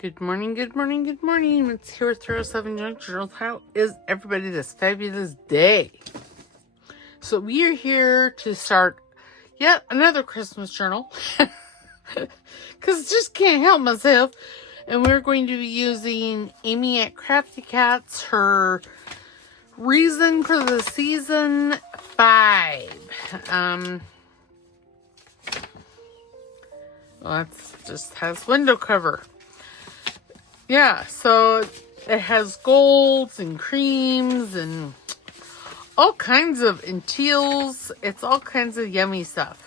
Good morning, good morning, good morning. It's here with 307 Junk Journals. How is everybody this fabulous day? So we are here to start yet another Christmas journal. Because just can't help myself. And we're going to be using Amy at Crafty Cat's, her Reason for the Season 5. Well, that's just has window cover. Yeah, so it has golds and creams and all kinds of, and teals. It's all kinds of yummy stuff.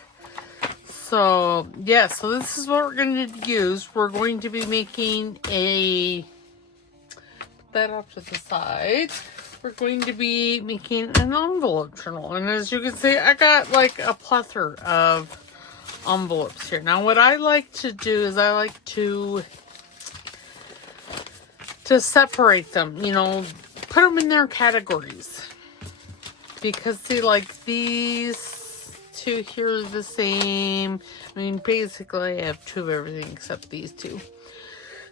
So, yeah, so this is what we're going to use. We're going to be making put that off to the side. We're going to be making an envelope journal. And as you can see, I got like a plethora of envelopes here. Now, what I like to do is I like to separate them, put them in their categories. Because, see, like these two here are the same. I mean, basically, I have two of everything except these two.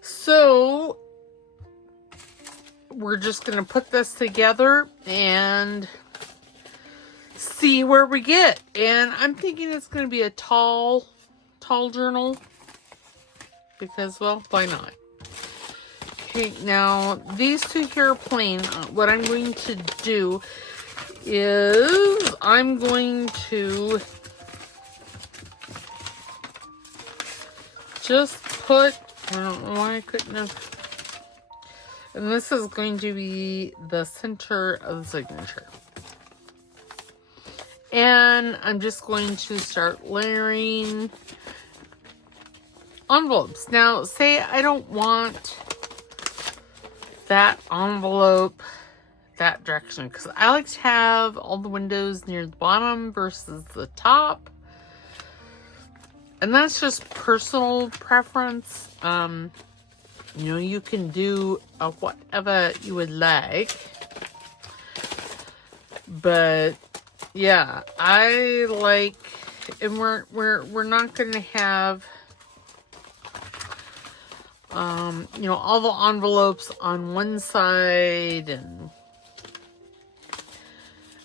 So, we're just going to put this together and see where we get. And I'm thinking it's going to be a tall journal. Because, well, why not? Okay, now these two here are plain. What I'm going to do is I'm going to just put, I don't know why I couldn't have, and this is going to be the center of the signature. And I'm just going to start layering envelopes. Now, say I don't want that envelope that direction, because I like to have all the windows near the bottom versus the top, and that's just personal preference. You can do whatever you would like, but yeah, I like, and we're not going to have all the envelopes on one side,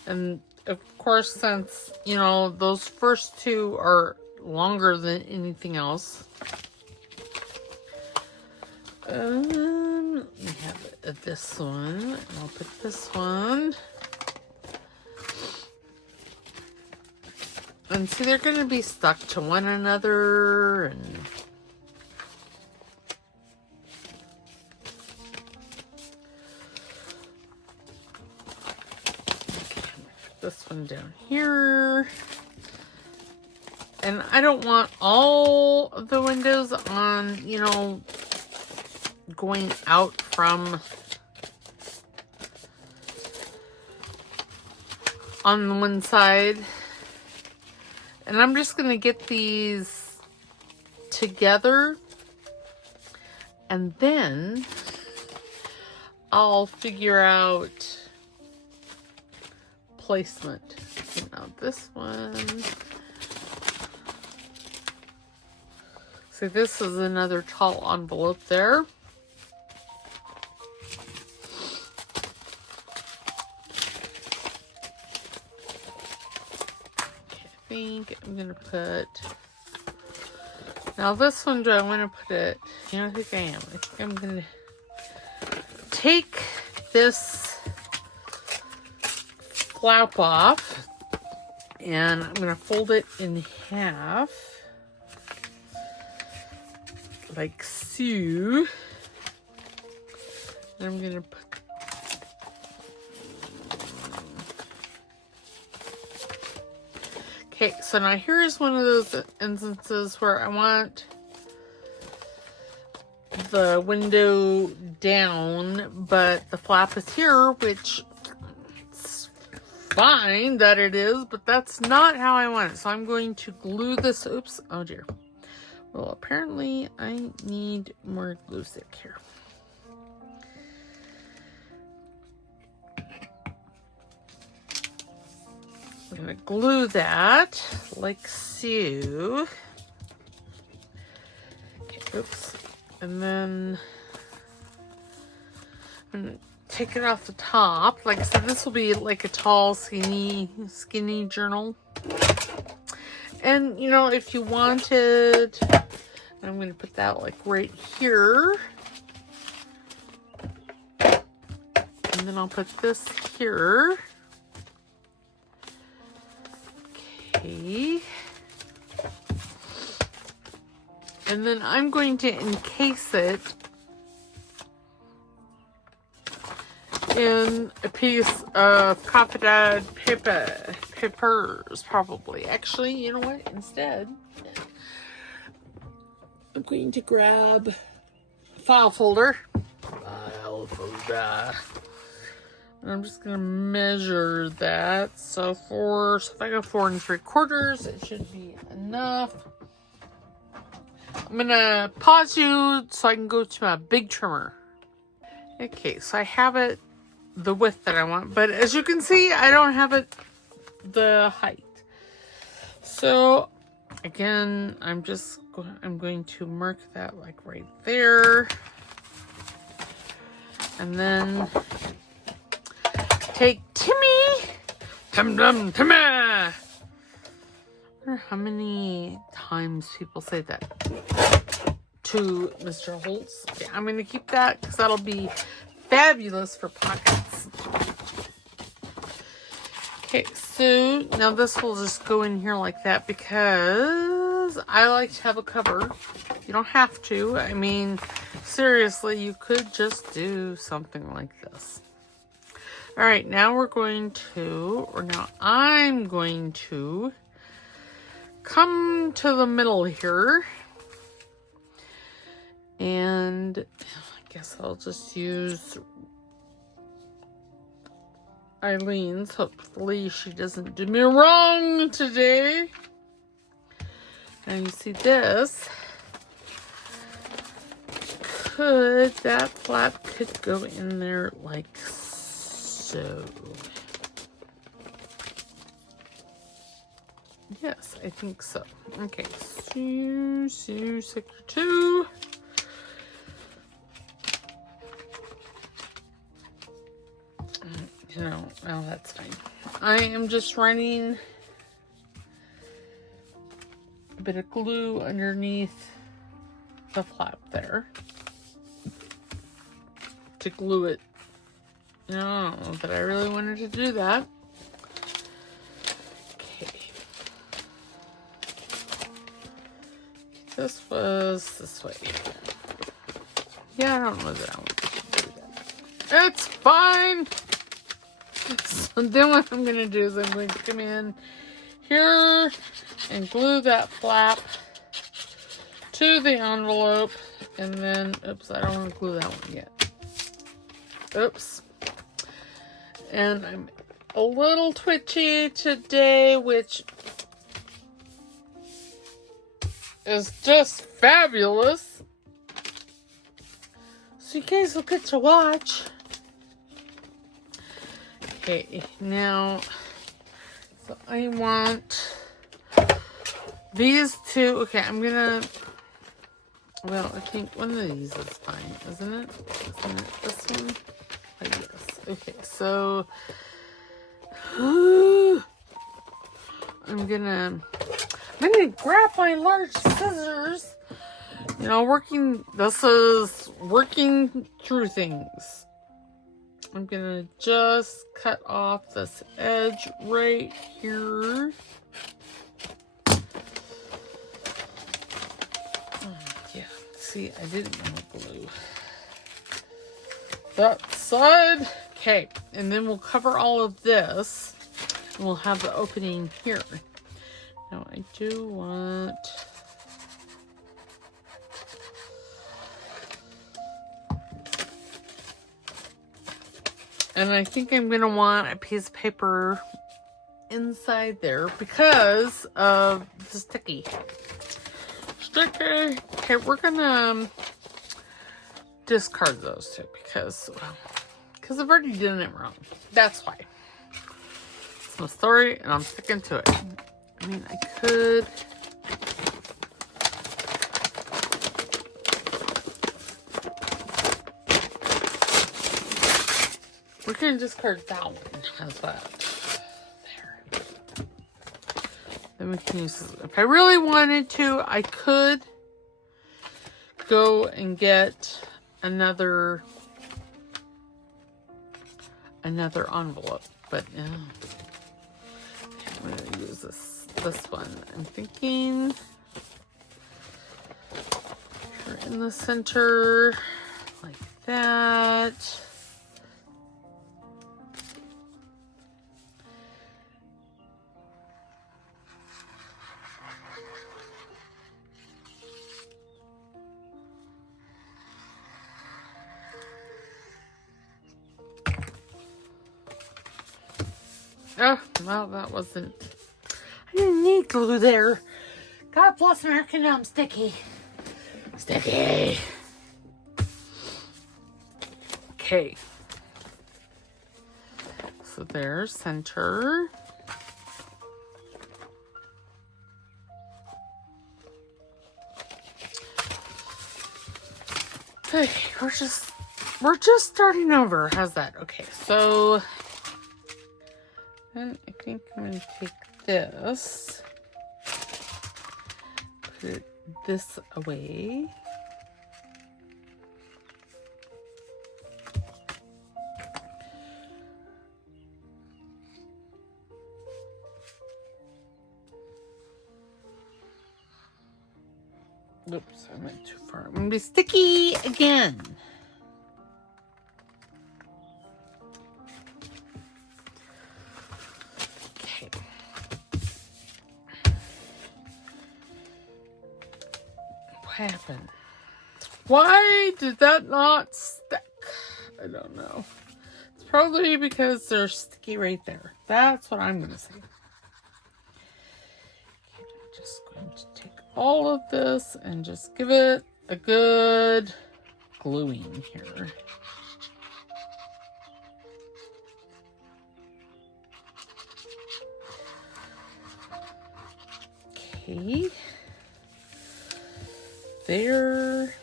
and of course, since, those first two are longer than anything else. Let me have this one. I'll put this one. And see, they're going to be stuck to one another, and this one down here. And I don't want all of the windows on, going out from on one side. And I'm just going to get these together, and then I'll figure out placement. Now this one. See, this is another tall envelope there. Okay, I think I'm going to put... Now this one, do I want to put it... I think I am. I think I'm going to take this flap off, and I'm going to fold it in half, like so. And I'm going to put... Okay, so now here's one of those instances where I want the window down, but the flap is here, which... fine that it is, but that's not how I want it. So I'm going to glue this. Oops. Oh dear. Well, apparently I need more glue stick here. I'm going to glue that like so. Okay, oops. And then I'm going to take it off the top. Like I said, this will be like a tall, skinny journal. And, you know, if you wanted, I'm going to put that like right here. And then I'll put this here. Okay. And then I'm going to encase it in a piece of copied papers, probably. Actually, you know what? Instead, I'm going to grab a file folder. And I'm just going to measure that. So if I go 4 3/4, it should be enough. I'm going to pause you so I can go to my big trimmer. Okay, so I have it the width that I want, but as you can see, I don't have it the height. So again, I'm going to mark that like right there. And then take Timmy. Timmy. I wonder how many times people say that to Mr. Holtz. Okay, I'm going to keep that because that'll be fabulous for pockets. Okay, so now this will just go in here like that because I like to have a cover. You don't have to. I mean, seriously, you could just do something like this. All right, now I'm going to come to the middle here. And I guess I'll just use Eileen's. Hopefully she doesn't do me wrong today. And you see this. That flap could go in there like so. Yes, I think so. Okay, sector 2. No, well, that's fine. I am just running a bit of glue underneath the flap there to glue it. No, I don't know that I really wanted to do that. Okay. This was this way. Yeah, I don't know that I want to do that. It's fine. So then what I'm going to do is I'm going to come in here and glue that flap to the envelope. And then, oops, I don't want to glue that one yet. Oops. And I'm a little twitchy today, which is just fabulous. So you guys will get to watch. Okay, now, so I want these two. Okay, I'm gonna, well, I think one of these is fine, isn't it? Isn't it this one? Oh, yes. Okay, so I'm gonna grab my large scissors. You know, this is working through things. I'm gonna just cut off this edge right here. Yeah, see, I didn't want to glue that side. Okay, and then we'll cover all of this, and we'll have the opening here. Now, I do want... And I think I'm going to want a piece of paper inside there because of the sticky. Okay, we're going to discard those two because I've already done it wrong. That's why. It's my story and I'm sticking to it. I mean, I could... We're going to discard that one. How's that? There. Then we can use this. If I really wanted to, I could go and get another envelope. But yeah. I'm going to use this one. I'm thinking here in the center, like that. Oh, well, that wasn't... I didn't need glue there. God bless America, now I'm sticky. Sticky. Okay. So there's center. Okay, we're just starting over. How's that? Okay, so then I think I'm going to take this, put this away. Oops, I went too far. I'm going to be sticky again. Okay. What happened? Why did that not stick? I don't know. It's probably because they're sticky right there. That's what I'm going to say. Okay, I'm just going to take all of this and just give it a good gluing here. Okay. There.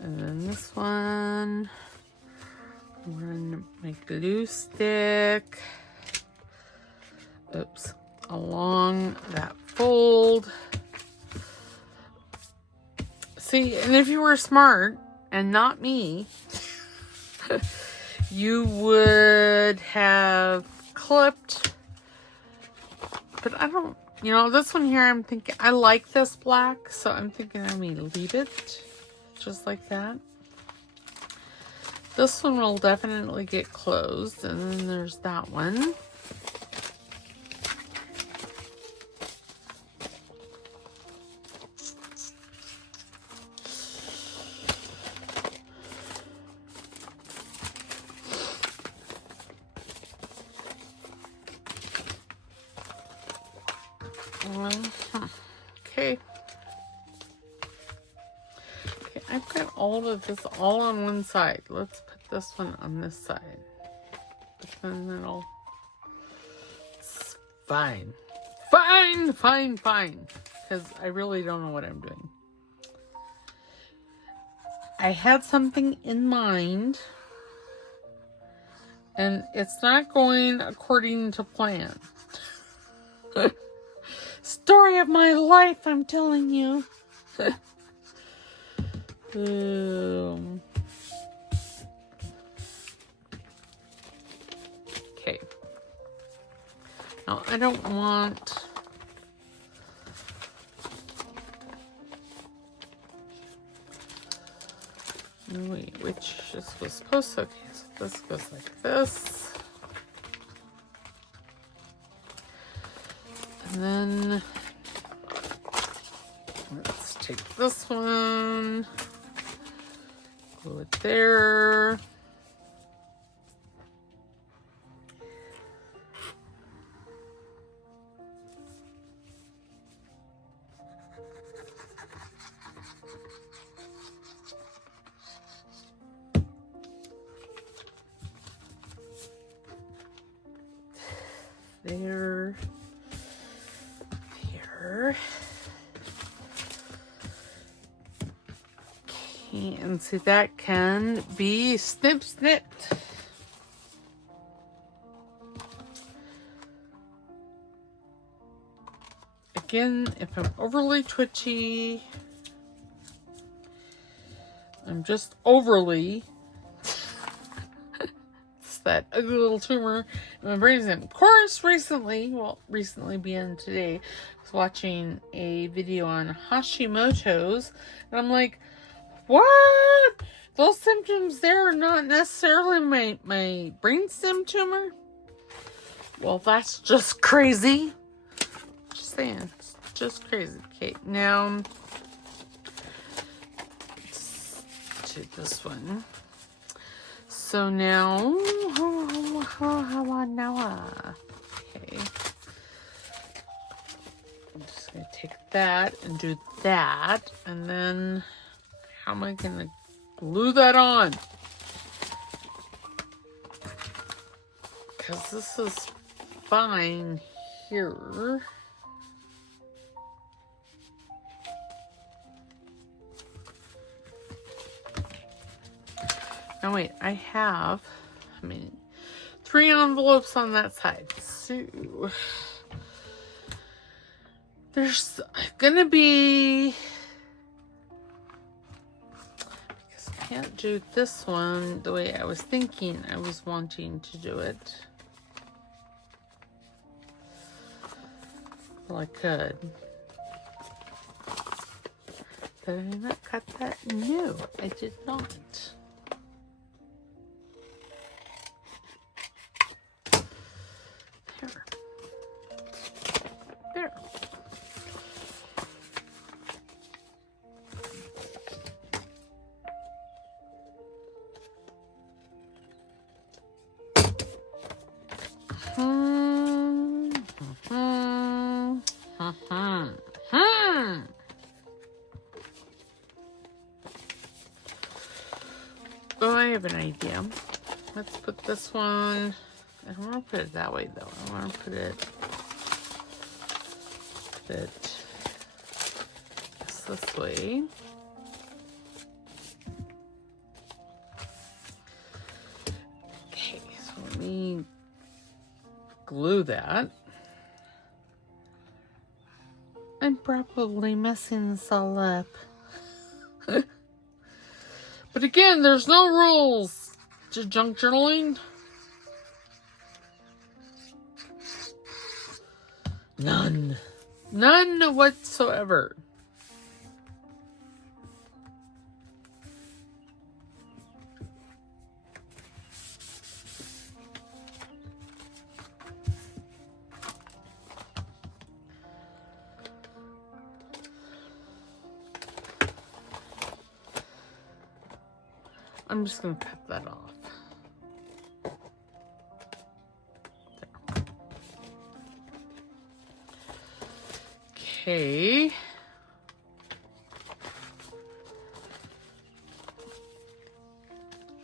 And then this one. Run my glue stick. Oops. Along that fold. See, and if you were smart and not me, you would have clipped, but I don't, you know, this one here, I'm thinking, I like this black, so I'm thinking I may leave it just like that. This one will definitely get closed, and then there's that one. Okay. Okay, I've got all of this all on one side. Let's put this one on this side. But then it's fine. Fine. Because I really don't know what I'm doing. I had something in mind. And it's not going according to plan. Story of my life, I'm telling you. Okay. Now, I don't want... Wait, which is was supposed to... Okay, so this goes like this. And then let's take this one, glue it there. There. Here. And see, that can be snipped. Again, if I'm overly twitchy, I'm just overly. It's that ugly little tumor in my brain. And of course, recently being today, I was watching a video on Hashimoto's, and I'm like, what? Those symptoms there are not necessarily my brainstem tumor? Well, that's just crazy. Just saying. It's just crazy. Okay, now let's do this one. So now, okay. I'm just going to take that and do that, and then how am I going to glue that on? Because this is fine here. Now wait, I have, 3 envelopes on that side. So there's gonna be, because I can't do this one the way I was thinking I was wanting to do it. Well, I could. Did I not cut that? No, I did not. There. Oh, I have an idea. Let's put this one. I don't want to put it that way though. I want to put it this way. Okay, so let me glue that. I'm probably messing this all up. But again, there's no rules to junk journaling. None. None whatsoever. I'm just going to cut that off. There. Okay.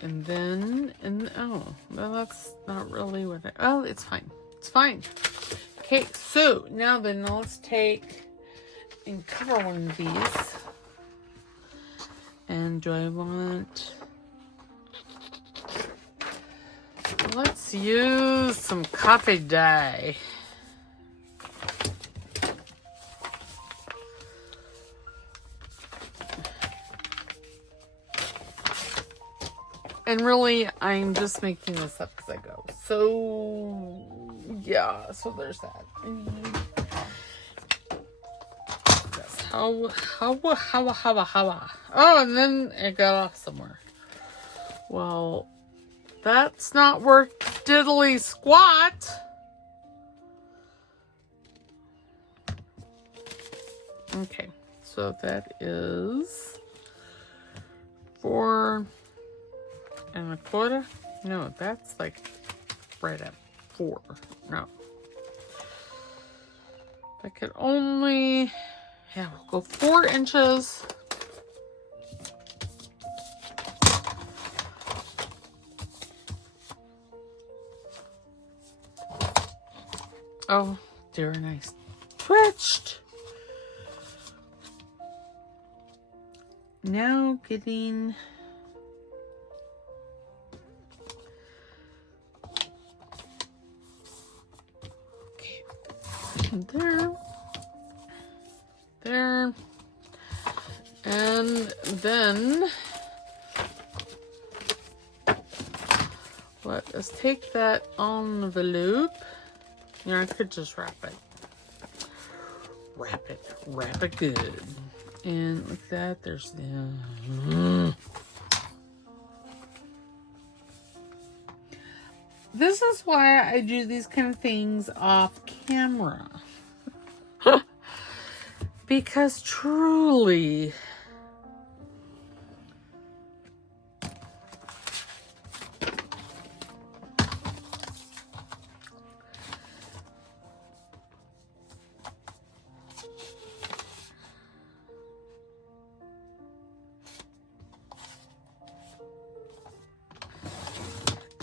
And then, oh, well, that's not really what oh, it's fine. It's fine. Okay, so now then let's take and cover one of these. And do I want... Let's use some coffee dye. And really, I'm just making this up as I go. So, yeah, so there's that. Yes, how. Oh, and then it got off somewhere. Well, that's not worth diddly squat. Okay, so that is 4 1/4. No, that's like right at 4. No. I could only, yeah, we'll go 4 inches. Oh, dear, nice. Twitched. now getting there, and then let us take that envelope. You know, I could just wrap it good, and like that. There's the. This is why I do these kind of things off camera. Because truly,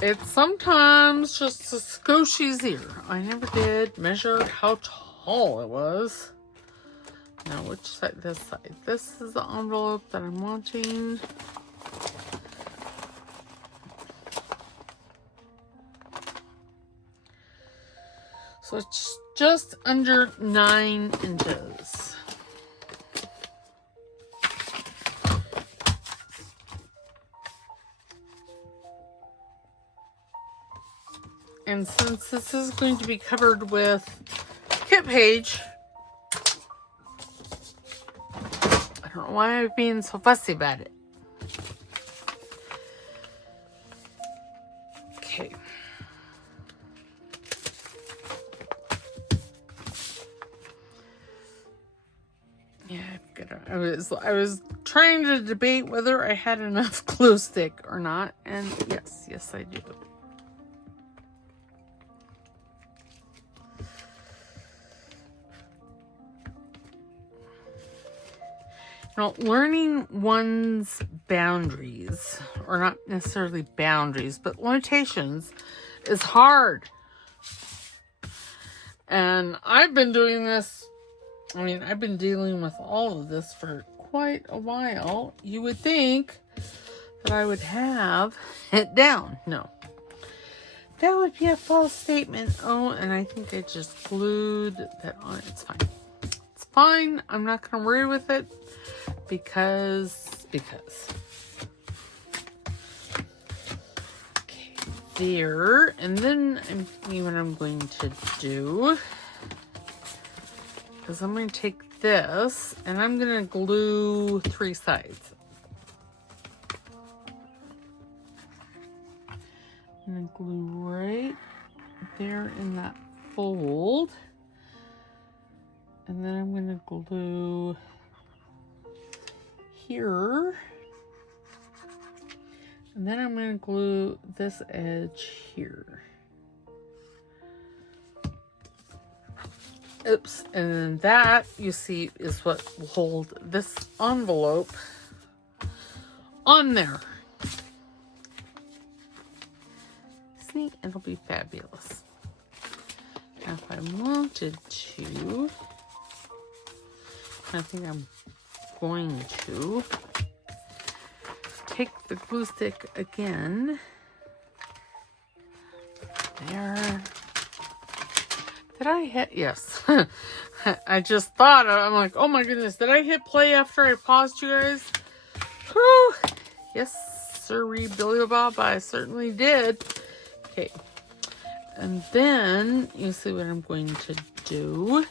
it's sometimes just a skosh easier. I never did measure how tall it was. Now, which side? This side. This is the envelope that I'm wanting. So it's just under 9 inches. And since this is going to be covered with kit page, I don't know why I'm being so fussy about it. Okay. Yeah, I was trying to debate whether I had enough glue stick or not, and yes I do. Now, learning one's boundaries, or not necessarily boundaries, but limitations, is hard. And I've been doing this, I've been dealing with all of this for quite a while. You would think that I would have it down. No. That would be a false statement. Oh, and I think I just glued that on. It's fine. It's fine. I'm not going to worry with it. Because. Okay, there. And then I'm thinking what I'm going to do is I'm going to take this and I'm going to glue 3 sides. I'm going to glue right there in that fold. And then I'm going to glue here, and then I'm going to glue this edge here. Oops, and then that, you see, is what will hold this envelope on there. See, it'll be fabulous. Now, if I wanted to, I think I'm going to take the glue stick again. There. Did I hit? Yes. I just thought, I'm like, oh my goodness, did I hit play after I paused, you guys? Whew. Yes, sirree, Billy Bob, I certainly did. Okay. And then, you see what I'm going to do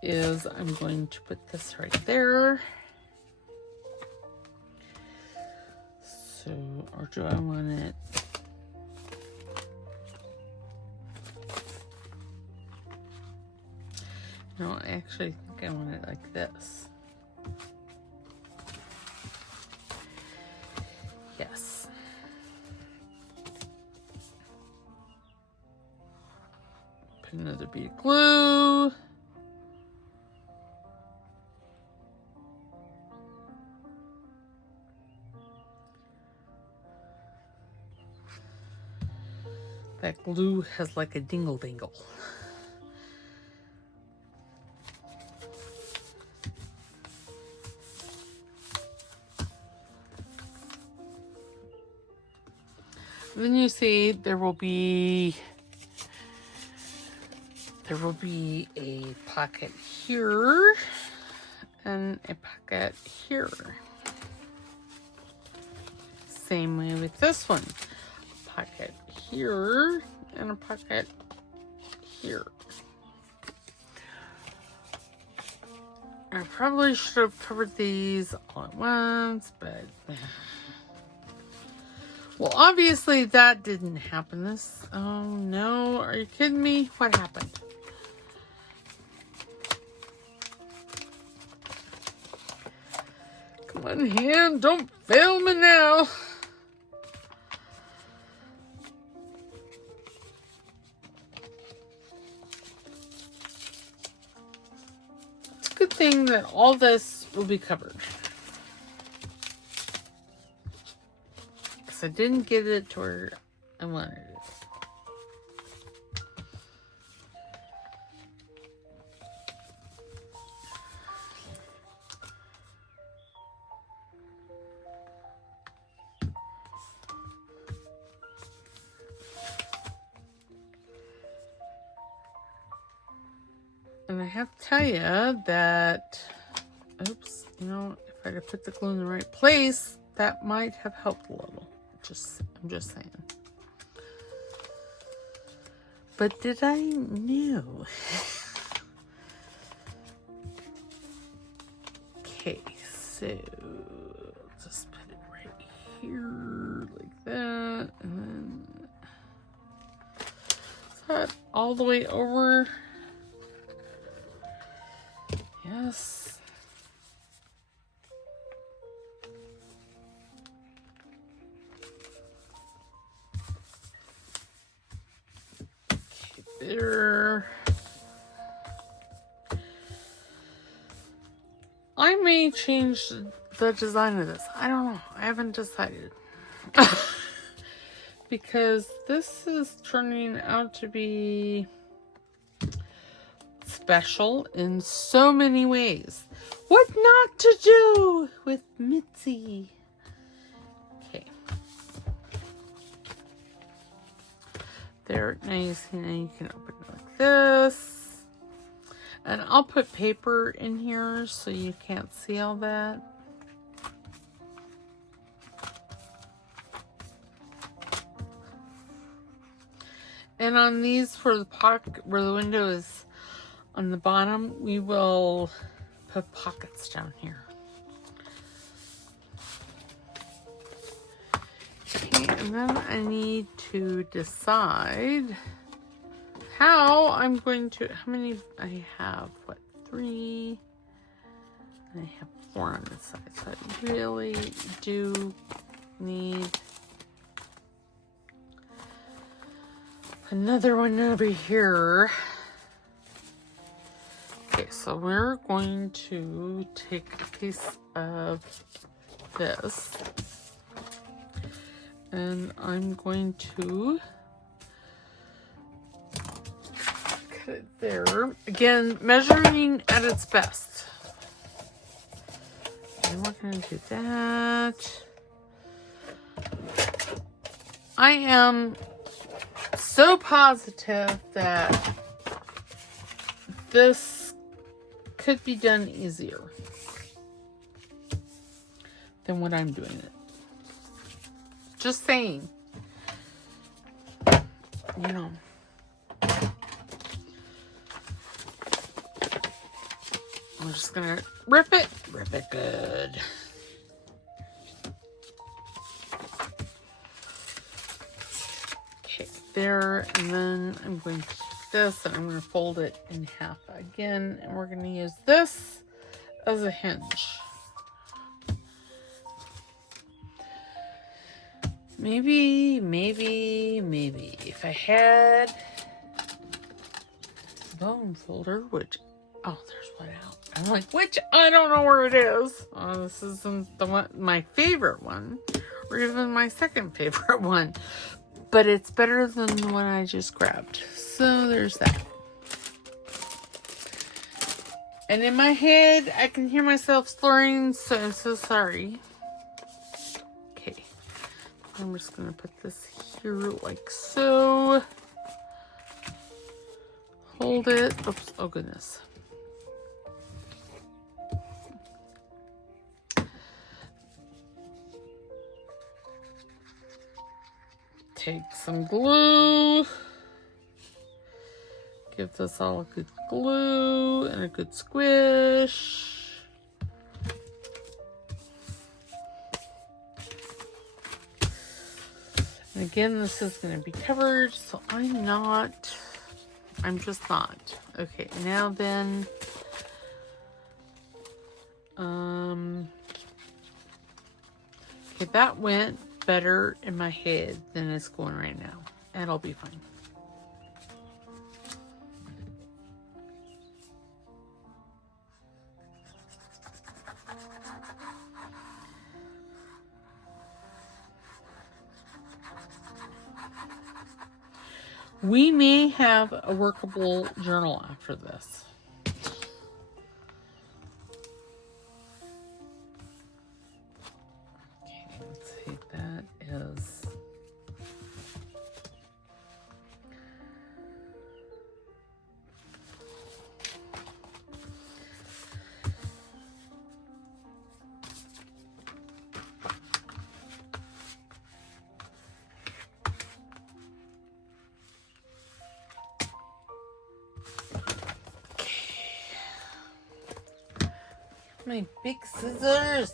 is I'm going to put this right there. So, or do I want it? No, I actually think I want it like this. Yes. Put another bead of glue. That glue has like a dingle-dingle. then you see there will be a pocket here and a pocket here. Same way with this one. A pocket here and a pocket here. I probably should have covered these all at once, but well, obviously that didn't happen. Oh no, are you kidding me? What happened? Come on, hand, don't fail me now. It's a good thing that all this will be covered. Because I didn't get it to where I wanted it. And I have to tell you that, oops, you know, if I had put the glue in the right place, that might have helped a little. I'm just saying. But did I know? Okay, so just put it right here like that, and then that all the way over. Yes. Okay, there. I may change the design of this. I don't know. I haven't decided. Because this is turning out to be special in so many ways. What not to do with Mitzi? Okay. There, nice. And then you can open it like this. And I'll put paper in here so you can't see all that. And on these, for the pocket, where the window is on the bottom, we will put pockets down here. Okay, and then I need to decide how I'm going to, how many I have, what, 3? I have 4 on this side, so I really do need another one over here. Okay, so we're going to take a piece of this and I'm going to cut it there. Again, measuring at its best. And we're going to do that. I am so positive that this could be done easier than what I'm doing it. Just saying. You know. I'm just gonna rip it good. Okay, there, and then I'm going to take this and I'm going to fold it in half again, and we're going to use this as a hinge. Maybe if I had a bone folder, which, oh, there's one out. I'm like, which I don't know where it is. Oh, this isn't the one, my favorite one, or even my second favorite one, but it's better than the one I just grabbed. So there's that. And in my head, I can hear myself slurring, so I'm so sorry. Okay. I'm just going to put this here like so. Hold it. Oops. Oh, goodness. Take some glue. Give this all a good glue and a good squish. And again, this is going to be covered, so I'm just not. Okay, now then, okay, that went better in my head than it's going right now. And I'll be fine. We may have a workable journal after this. Okay, let's see. That is... My big scissors.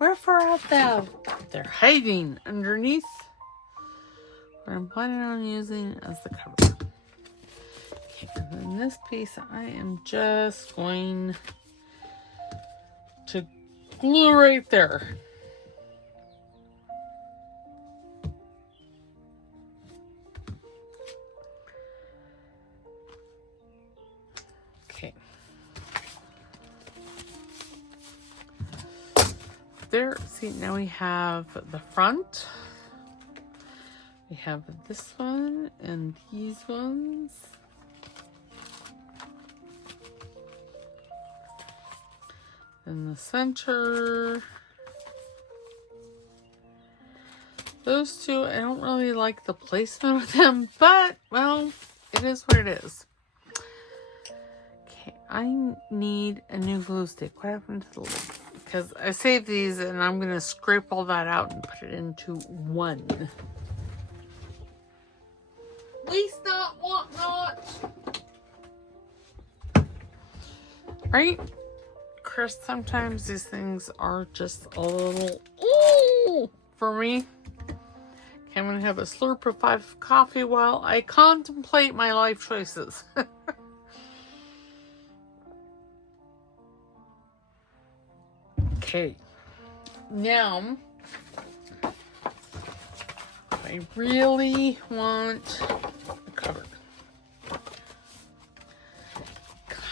Wherefore art thou? They're hiding underneath what I'm planning on using as the cover. Okay, and then this piece I am just going to glue right there. Okay. There, see, now we have the front. We have this one and these ones. In the center. Those two, I don't really like the placement of them, but, well, it is what it is. Okay, I need a new glue stick. What happened to the lid? Because I saved these and I'm going to scrape all that out and put it into one. Least not, want not. Right? Chris, sometimes these things are just a little, ooh, for me. Okay, I'm going to have a slurp of 5 coffee while I contemplate my life choices. Okay, now I really want a cover.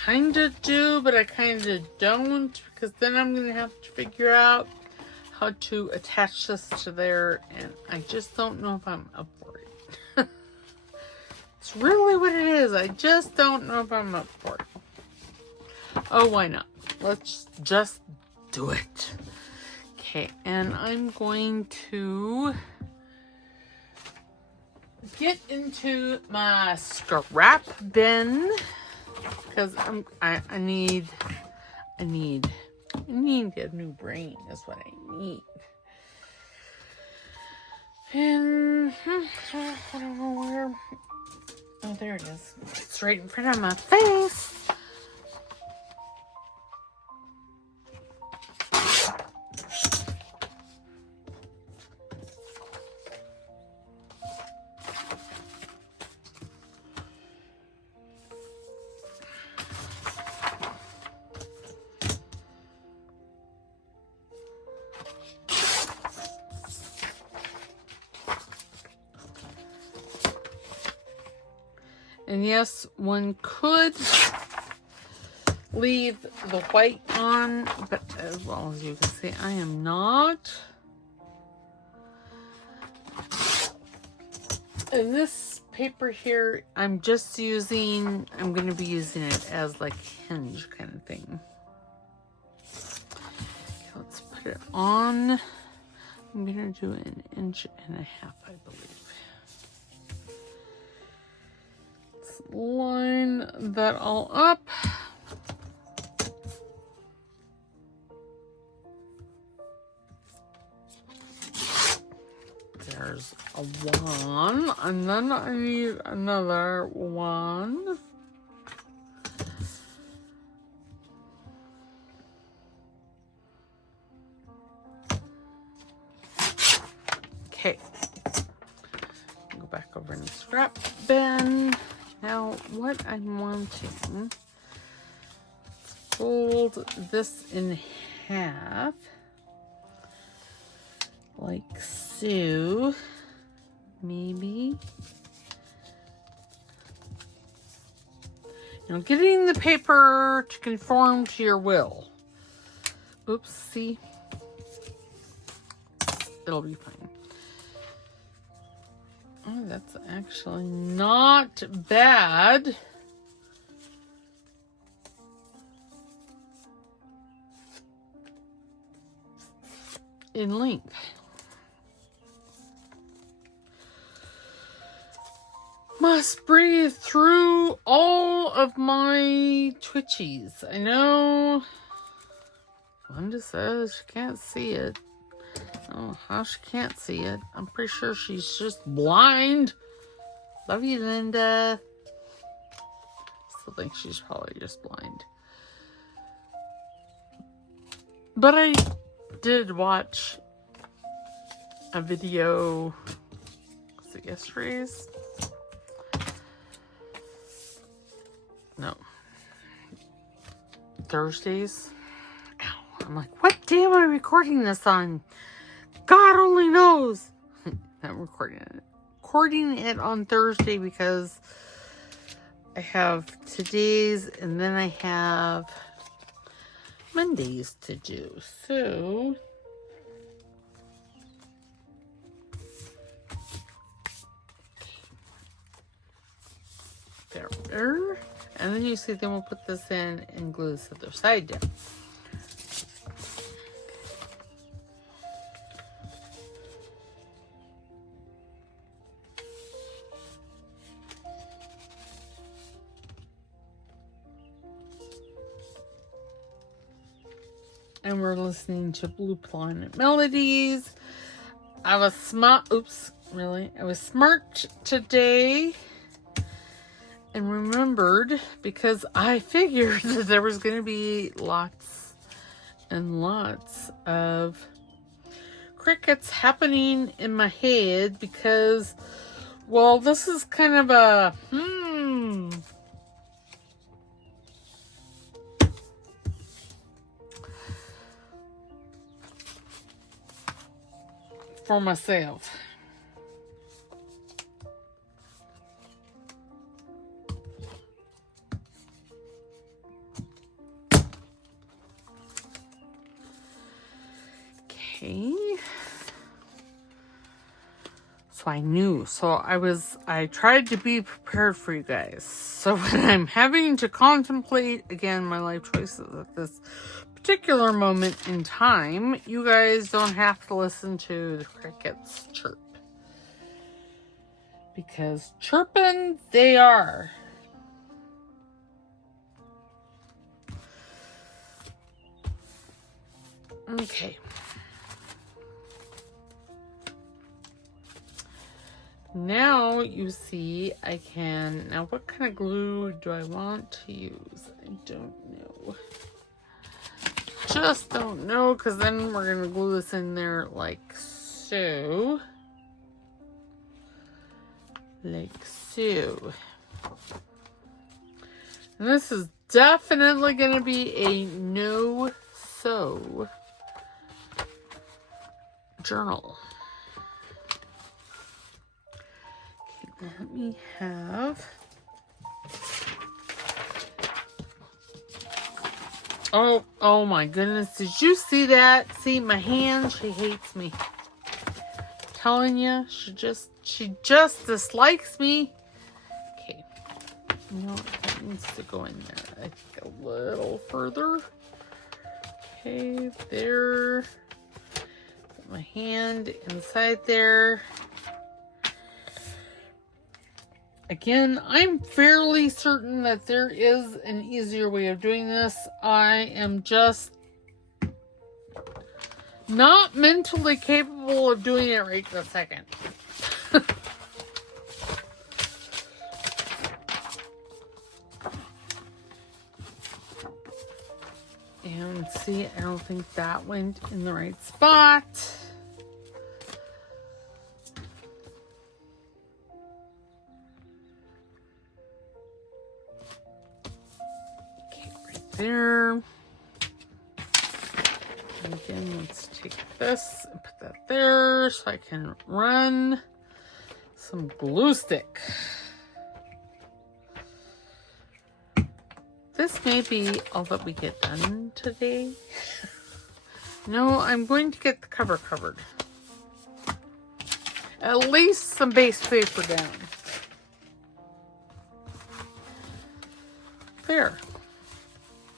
Kinda do, but I kinda don't, because then I'm gonna have to figure out how to attach this to there, and I just don't know if I'm up for it. It's really what it is. I just don't know if I'm up for it. Oh, why not? Let's just do it. Okay, and I'm going to get into my scrap bin because I need a new brain is what I need. And I don't know where. Oh, there it is. It's right in front of my face. And yes, one could leave the white on, but as well as you can see, I am not. And this paper here, I'm going to be using it as like hinge kind of thing. Okay, let's put it on I'm going to do 1.5 inches, I believe. Let's line that all up. There's a 1, and then I need another 1. Okay. Go back over in the scrap bin. Now, what I'm wanting, let's fold this in half, like so, maybe. Now, getting the paper to conform to your will. Oops, see? It'll be fine. Oh, that's actually not bad. In length. Must breathe through all of my twitchies. I know Linda says she can't see it. Oh, how she can't see it. I'm pretty sure she's just blind. Love you, Linda. Still think she's probably just blind. But I did watch a video, was it yesterday's? No. Thursdays. Ow. I'm like, what day am I recording this on? God only knows. I'm recording it on Thursday because I have today's and then I have Mondays to do. So there. And then you see, then we'll put this in and glue this other side down. And we're listening to Blue Planet Melodies. I was smart. Oops, really? I was smart today and remembered because I figured that there was going to be lots and lots of crickets happening in my head because, well, this is kind of a for myself. Okay. So I knew. So I tried to be prepared for you guys. So when I'm having to contemplate again my life choices at this particular moment in time, you guys don't have to listen to the crickets chirp. Because chirping they are. Okay. Now you see I can, now what kind of glue do I want to use? I don't know. Just don't know, because then we're going to glue this in there like so. Like so. And this is definitely going to be a no-sew journal. Okay, let me have... Oh my goodness. Did you see that? See my hand? She hates me. I'm telling you, she just dislikes me. Okay. You know what? That needs to go in there. I think a little further. Okay, there. Put my hand inside there. Again, I'm fairly certain that there is an easier way of doing this. I am just not mentally capable of doing it right this second. And see, I don't think that went in the right spot. Okay, right there. And again, let's take this and put that there so I can run some glue stick. This may be all that we get done today. No, I'm going to get the cover covered. At least some base paper down. There.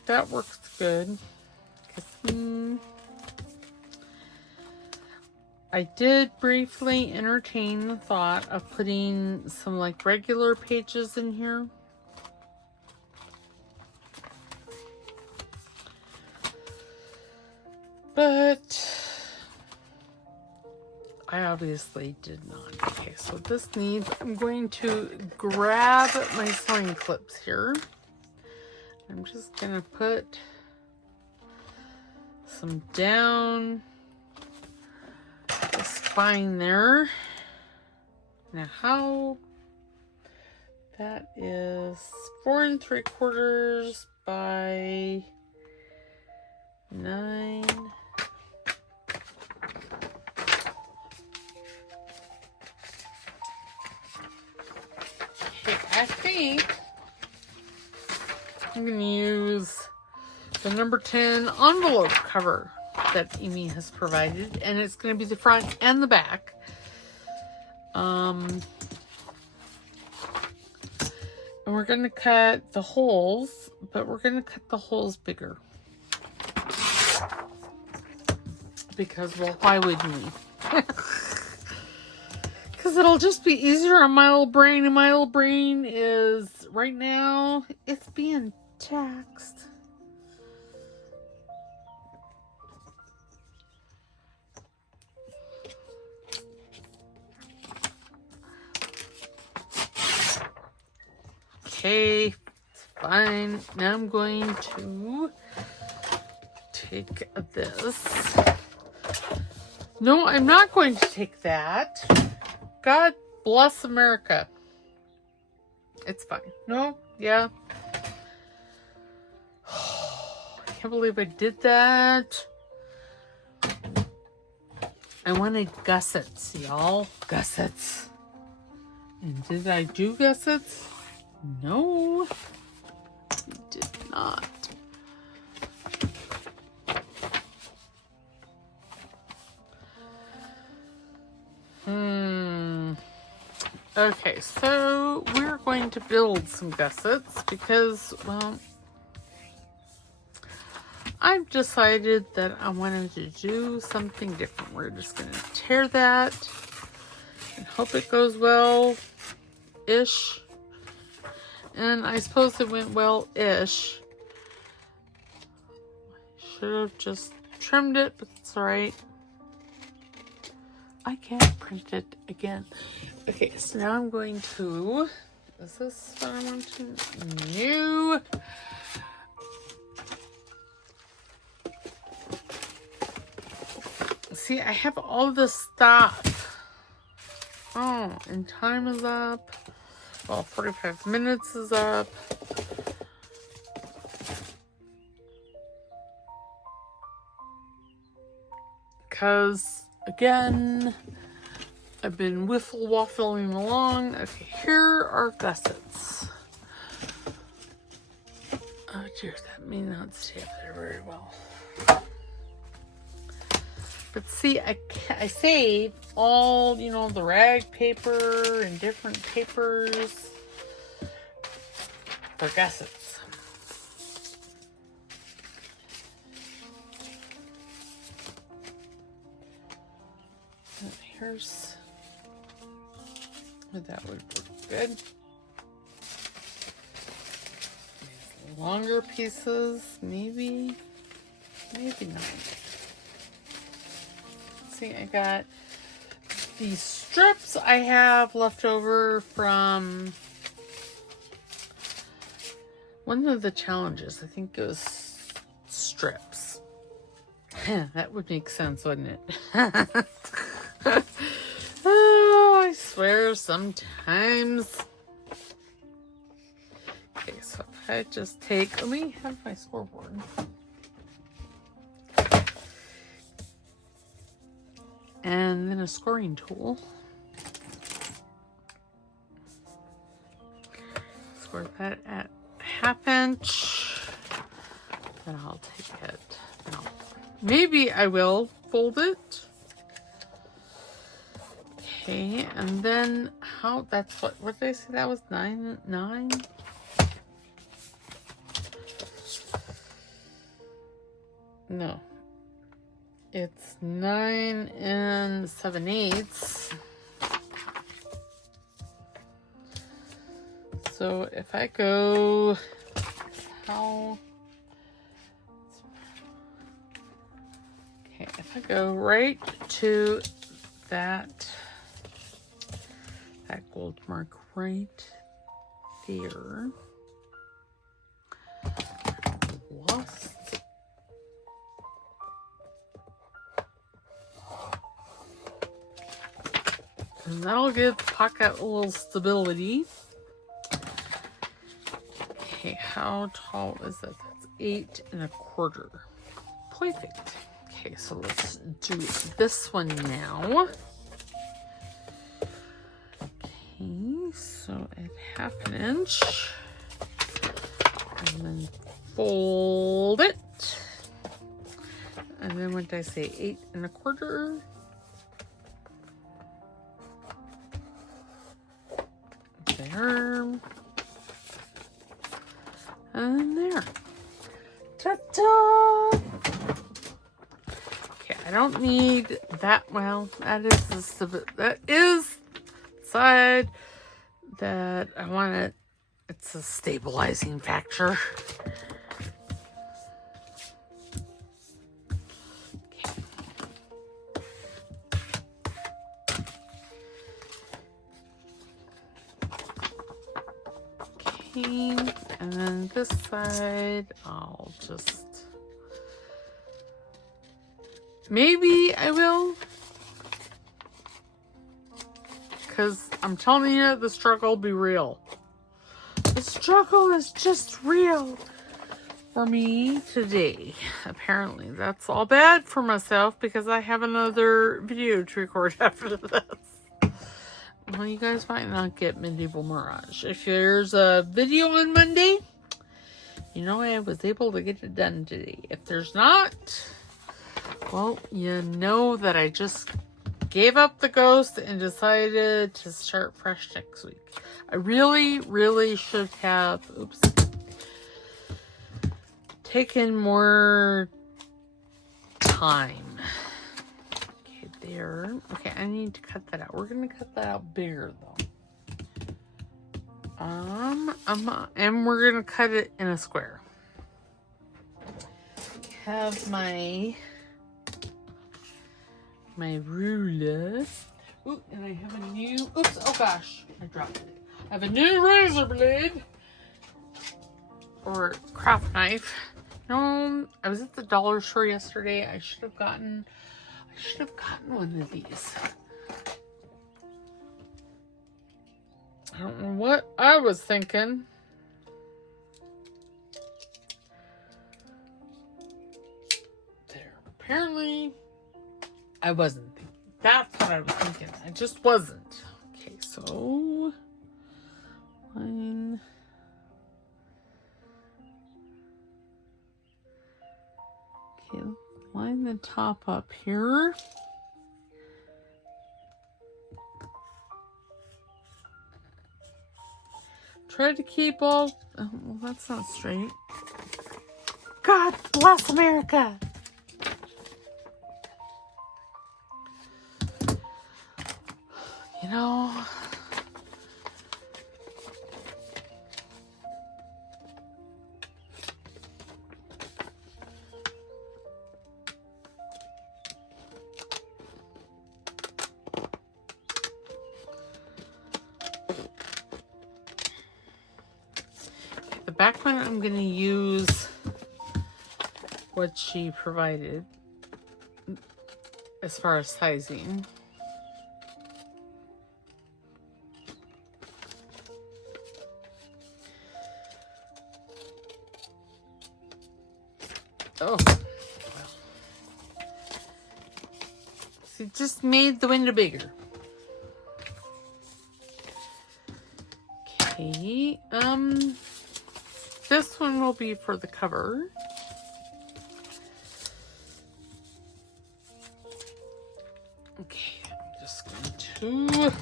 That works good. I did briefly entertain the thought of putting some like regular pages in here. But I obviously did not. Okay, so this needs, I'm going to grab my sewing clips here. I'm just going to put some down the spine there. Now how, that is 4 3/4 by 9. Okay, I think I'm going to use the number 10 envelope cover that Amy has provided, and it's going to be the front and the back. And we're going to cut the holes, but we're going to cut the holes bigger. Because, well, why wouldn't we? Because it'll just be easier on my little brain, and my little brain is, right now, it's being taxed. Okay, it's fine. Now I'm going to take this. No, I'm not going to take that. God bless America. It's fine. No, yeah. I can't believe I did that. I wanted gussets, y'all. Gussets. And did I do gussets? No, I did not. Okay, so we're going to build some gussets because, well, I've decided that I wanted to do something different. We're just going to tear that and hope it goes well-ish. And I suppose it went well-ish. Should have just trimmed it, but it's alright. I can't print it again. Okay, so now I'm going to... Is this what I want to... No! See, I have all this stuff. Oh, and time is up. Well, 45 minutes is up. Because, again, I've been waffling along. Okay, here are gussets. Oh dear, that may not stay up there very well. But see, I saved all, you know, the rag paper and different papers for gussets. Here's, that would work good. These longer pieces, maybe not. See, I got these strips I have left over from one of the challenges. I think it was strips. That would make sense, wouldn't it? Oh, I swear sometimes. Okay, so if I just take, let me have my scoreboard. And then a scoring tool. Score that at 1/2 inch. Then I'll take it. No. Maybe I will fold it. Okay, and then how, that's what did I say that was? 9? No. It's 9 7/8. So if I go, if I go right to that gold mark right there, lost. And that'll give the pocket a little stability. Okay, how tall is that? That's 8 1/4. Perfect. Okay, so let's do this one now. Okay, so at 1/2 inch. And then fold it. And then what did I say? 8 1/4. There. And there. Ta-da! Okay, I don't need that. Well, that is the side that I want it. It's a stabilizing factor. Okay, and then this side, I'll just, maybe I will, because I'm telling you, the struggle will be real. The struggle is just real for me today. Apparently, that's all bad for myself because I have another video to record after this. Well, you guys might not get Medieval Mirage. If there's a video on Monday, you know I was able to get it done today. If there's not, well, you know that I just gave up the ghost and decided to start fresh next week. I really should have, taken more time. There. Okay, I need to cut that out. We're gonna cut that out bigger though. And we're gonna cut it in a square. Have my ruler. Ooh, and I have a new. Oops! Oh gosh, I dropped it. I have a new razor blade or craft knife. No, I was at the dollar store yesterday. I should have gotten one of these. I don't know what I was thinking. There. Apparently, I wasn't thinking. That's what I was thinking. I just wasn't. Okay, so line. Okay, line the top up here. Try to keep all, oh, well, that's not straight. God bless America. You know, the back one I'm going to use what she provided as far as sizing. Oh, well. She just made the window bigger. Okay, this one will be for the cover. Okay, I'm just going to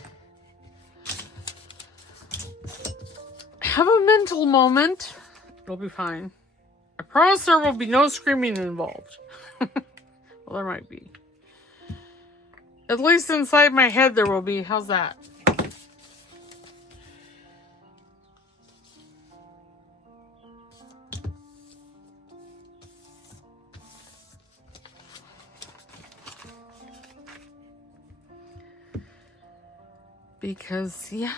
have a mental moment. It'll be fine. I promise there will be no screaming involved. Well, there might be. At least inside my head there will be. How's that? Because, yeah.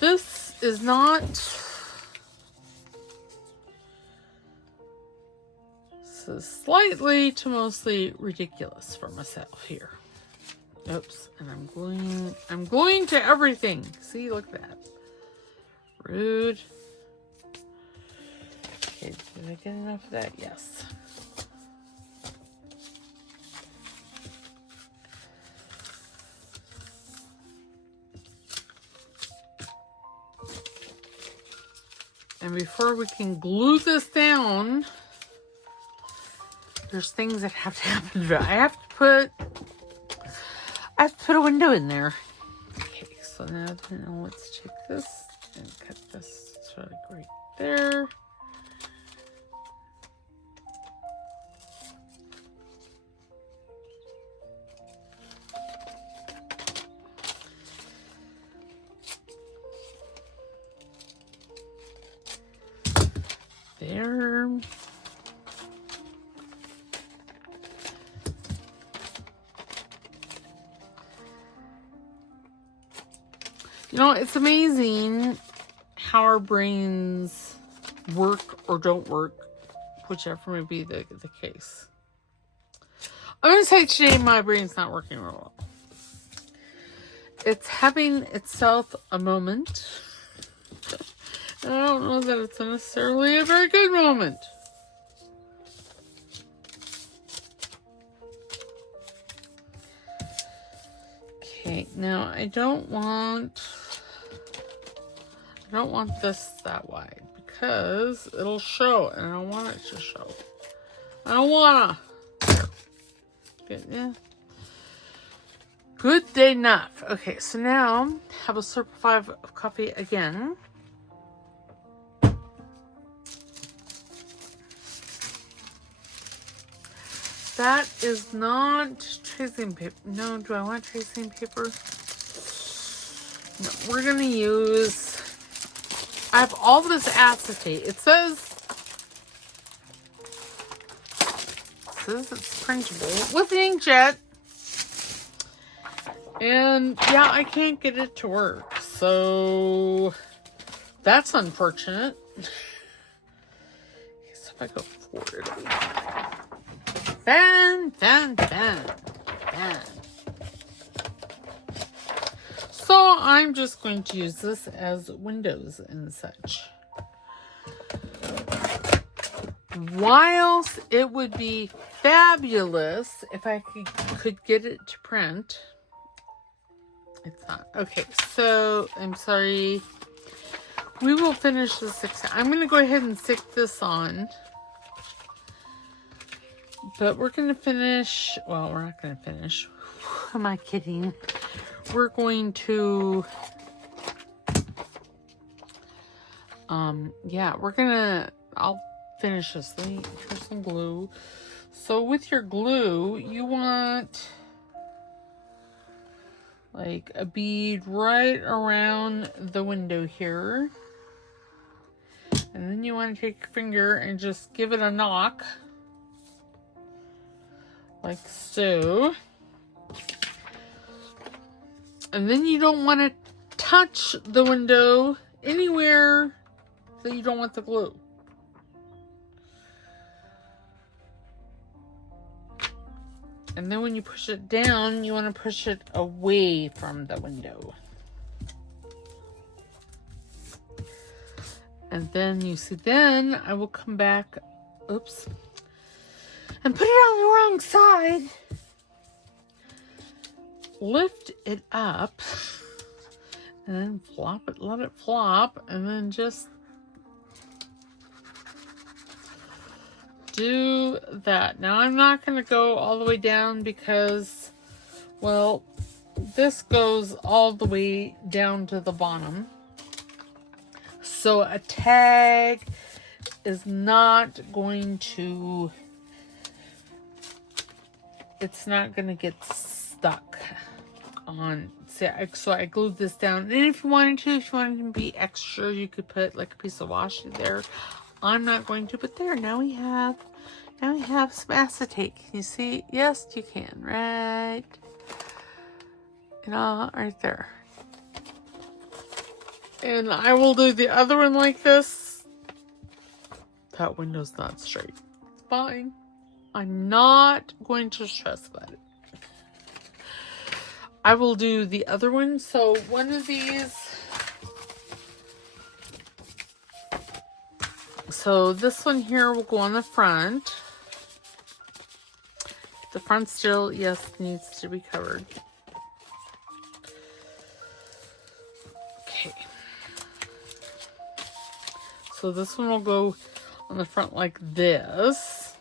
This is not... This is slightly to mostly ridiculous for myself here. Oops, and I'm gluing to everything. See, look at that. Rude. Okay, did I get enough of that? Yes. And before we can glue this down, there's things that have to happen. I have to put a window in there. Okay, so now let's take this and cut this to like right there. There. You know, it's amazing how our brains work or don't work, whichever may be the case. I'm going to say today my brain's not working real well. It's having itself a moment. I don't know that it's necessarily a very good moment. Okay, now I don't want this that wide because it'll show and I don't want it to show. I don't wanna. Good, yeah. Good enough. Okay, so now have a slurp of coffee again. That is not tracing paper. No, do I want tracing paper? No, we're going to use... I have all this acetate. It says it's printable with inkjet. And, yeah, I can't get it to work. So, that's unfortunate. So if I go forward... Fan. So I'm just going to use this as windows and such. Whilst it would be fabulous if I could get it to print, it's not. Okay, so I'm sorry. We will finish the 6. I'm going to go ahead and stick this on. But we're going to finish, well, we're not going to finish. Who am I kidding? We're going to, I'll finish this thing. Here's some glue. So with your glue, you want like a bead right around the window here. And then you want to take your finger and just give it a knock. Like so. And then you don't want to touch the window anywhere that you don't want the glue. And then when you push it down, you want to push it away from the window. And then you see, then I will come back, oops, and put it on the wrong side. Lift it up and then flop it, let it flop, and then just do that. Now I'm not going to go all the way down because, well, this goes all the way down to the bottom. So a tag is not going to, it's not going to get stuck on. So I glued this down. And if you wanted to be extra, you could put like a piece of washi there. I'm not going to, but there, now we have some acetate. Can you see? Yes, you can, right? You know, right there. And I will do the other one like this. That window's not straight. It's fine. I'm not going to stress about it. I will do the other one. So one of these. So this one here will go on the front. The front still, yes, needs to be covered. Okay. So this one will go on the front like this.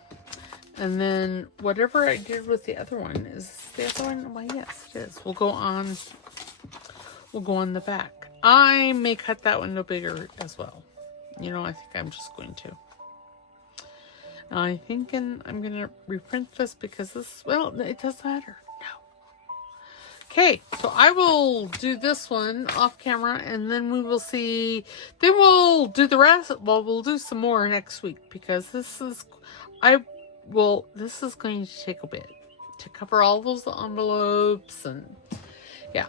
And then whatever I did with the other one, is the other one? Why, yes, it is. We'll go on the back. I may cut that one no bigger as well. You know, I think I'm just going to. Now I'm thinking I'm going to reprint this because this, well, it doesn't matter. No. Okay, so I will do this one off camera and then we will see. Then we'll do the rest. Well, we'll do some more next week because this is going to take a bit to cover all those envelopes and yeah.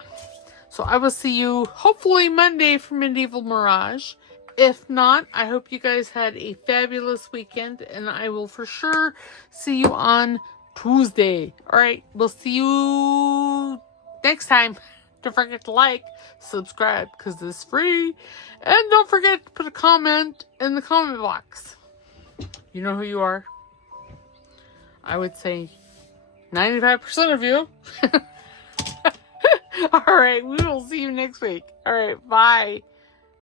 So I will see you hopefully Monday for Medieval Mirage. If not, I hope you guys had a fabulous weekend, and I will for sure see you on Tuesday. All right, we'll see you next time. Don't forget to like, subscribe, because it's free. And don't forget to put a comment in the comment box. You know who you are. I would say 95% of you. All right, we will see you next week. All right, bye.